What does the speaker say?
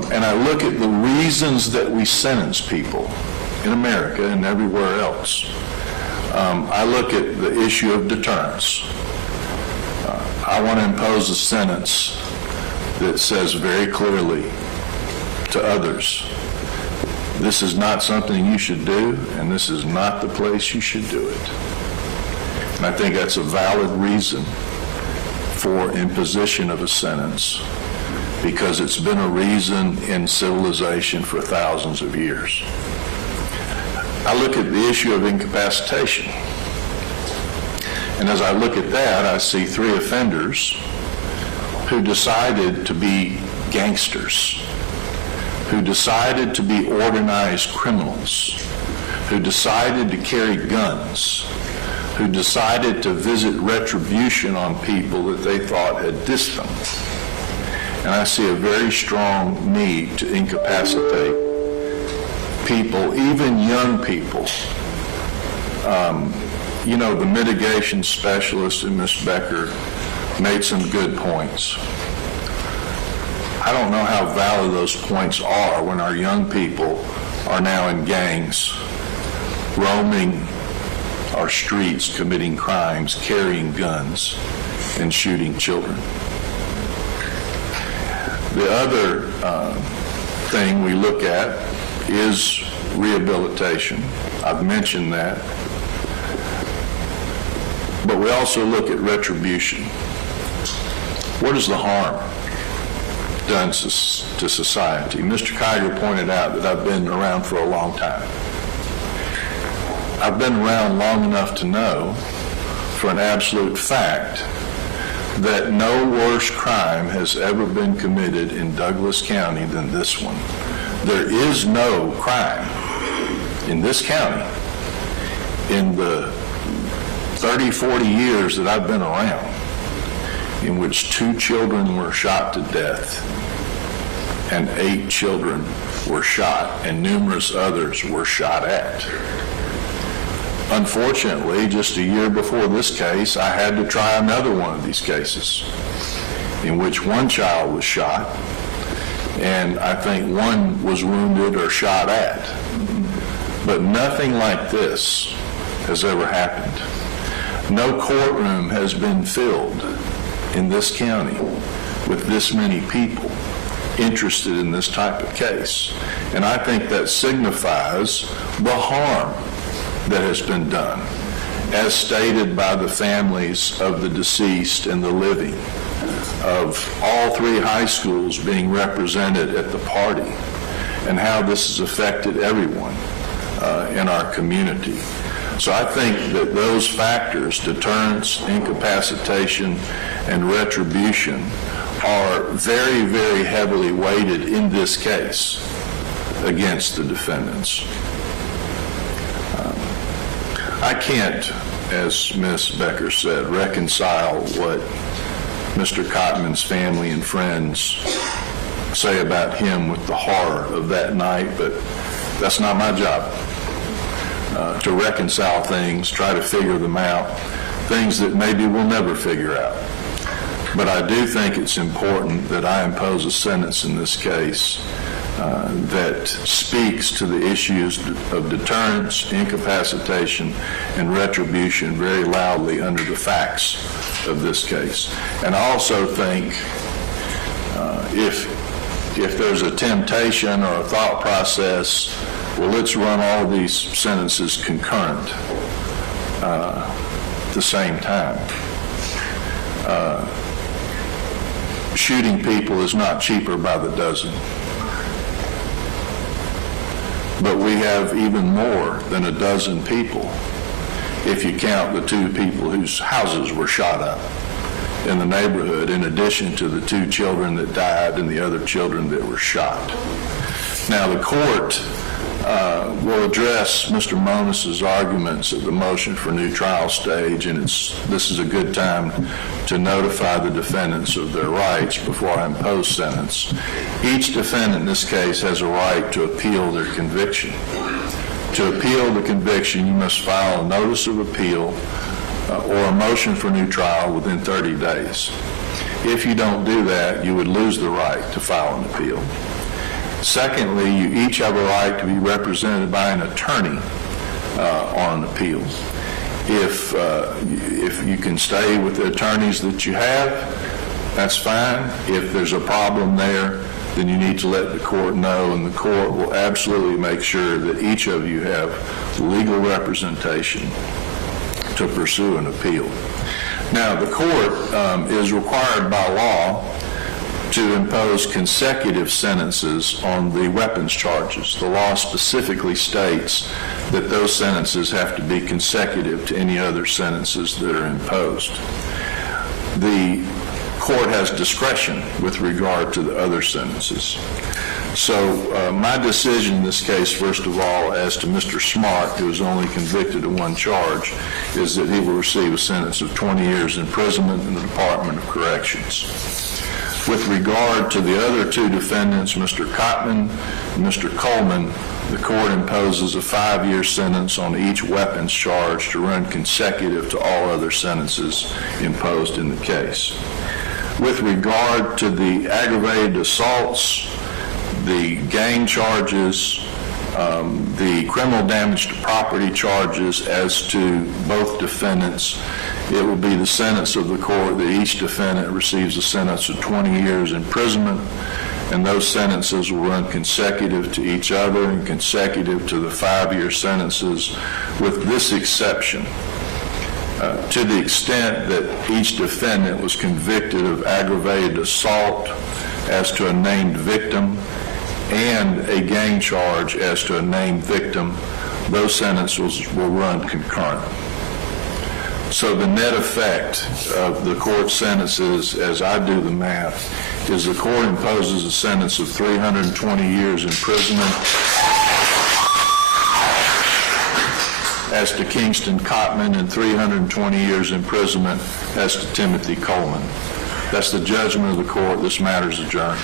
And I look at the reasons that we sentence people in America and everywhere else. I look at the issue of deterrence. I want to impose a sentence that says very clearly to others, this is not something you should do, and this is not the place you should do it. And I think that's a valid reason for imposition of a sentence, because it's been a reason in civilization for thousands of years. I look at the issue of incapacitation. And as I look at that, I see 3 offenders who decided to be gangsters, who decided to be organized criminals, who decided to carry guns, who decided to visit retribution on people that they thought had dissed them. And I see a very strong need to incapacitate people, even young people. The mitigation specialist and Ms. Becker made some good points. I don't know how valid those points are when our young people are now in gangs, roaming our streets, committing crimes, carrying guns, and shooting children. The other thing we look at is rehabilitation. I've mentioned that. But we also look at retribution. What is the harm done to society? Mr. Kiger pointed out that I've been around for a long time. I've been around long enough to know for an absolute fact that no worse crime has ever been committed in Douglas County than this one. There is no crime in this county in the 30, 40 years that I've been around in which 2 children were shot to death and 8 children were shot and numerous others were shot at. Unfortunately, just a year before this case, I had to try another one of these cases in which 1 child was shot and I think 1 was wounded or shot at. But nothing like this has ever happened. No courtroom has been filled in this county with this many people interested in this type of case. And I think that signifies the harm that has been done, as stated by the families of the deceased and the living, of all 3 high schools being represented at the party, and how this has affected everyone in our community. So I think that those factors, deterrence, incapacitation, and retribution, are very, very heavily weighted in this case against the defendants. I can't, as Ms. Becker said, reconcile what Mr. Cotman's family and friends say about him with the horror of that night, but that's not my job. To reconcile things, try to figure them out, things that maybe we'll never figure out. But I do think it's important that I impose a sentence in this case that speaks to the issues of deterrence, incapacitation, and retribution very loudly under the facts of this case. And I also think if there's a temptation or a thought process, well, let's run all of these sentences concurrent at the same time. Shooting people is not cheaper by the dozen. But we have even more than a dozen people if you count the 2 people whose houses were shot up in the neighborhood, in addition to the 2 children that died and the other children that were shot. Now, the court will address Mr. Monis's arguments at the motion for new trial stage, and this is a good time to notify the defendants of their rights before I impose sentence. Each defendant in this case has a right to appeal their conviction. To appeal the conviction, you must file a notice of appeal or a motion for new trial within 30 days. If you don't do that, you would lose the right to file an appeal. Secondly, you each have a right to be represented by an attorney on an appeal. If you can stay with the attorneys that you have, that's fine. If there's a problem there, then you need to let the court know, and the court will absolutely make sure that each of you have legal representation to pursue an appeal. Now, the court is required by law to impose consecutive sentences on the weapons charges. The law specifically states that those sentences have to be consecutive to any other sentences that are imposed. The court has discretion with regard to the other sentences. So my decision in this case, first of all, as to Mr. Smart, who is only convicted of one charge, is that he will receive a sentence of 20 years imprisonment in the Department of Corrections. With regard to the other two defendants, Mr. Cotman and Mr. Coleman, the court imposes a 5-year sentence on each weapons charge to run consecutive to all other sentences imposed in the case. With regard to the aggravated assaults, the gang charges, the criminal damage to property charges as to both defendants, it will be the sentence of the court that each defendant receives a sentence of 20 years imprisonment, and those sentences will run consecutive to each other and consecutive to the 5-year sentences, with this exception. To the extent that each defendant was convicted of aggravated assault as to a named victim and a gang charge as to a named victim, those sentences will run concurrent. So the net effect of the court sentences, as I do the math, is the court imposes a sentence of 320 years imprisonment as to Kingston Cotman and 320 years imprisonment as to Timothy Coleman. That's the judgment of the court. This matter is adjourned.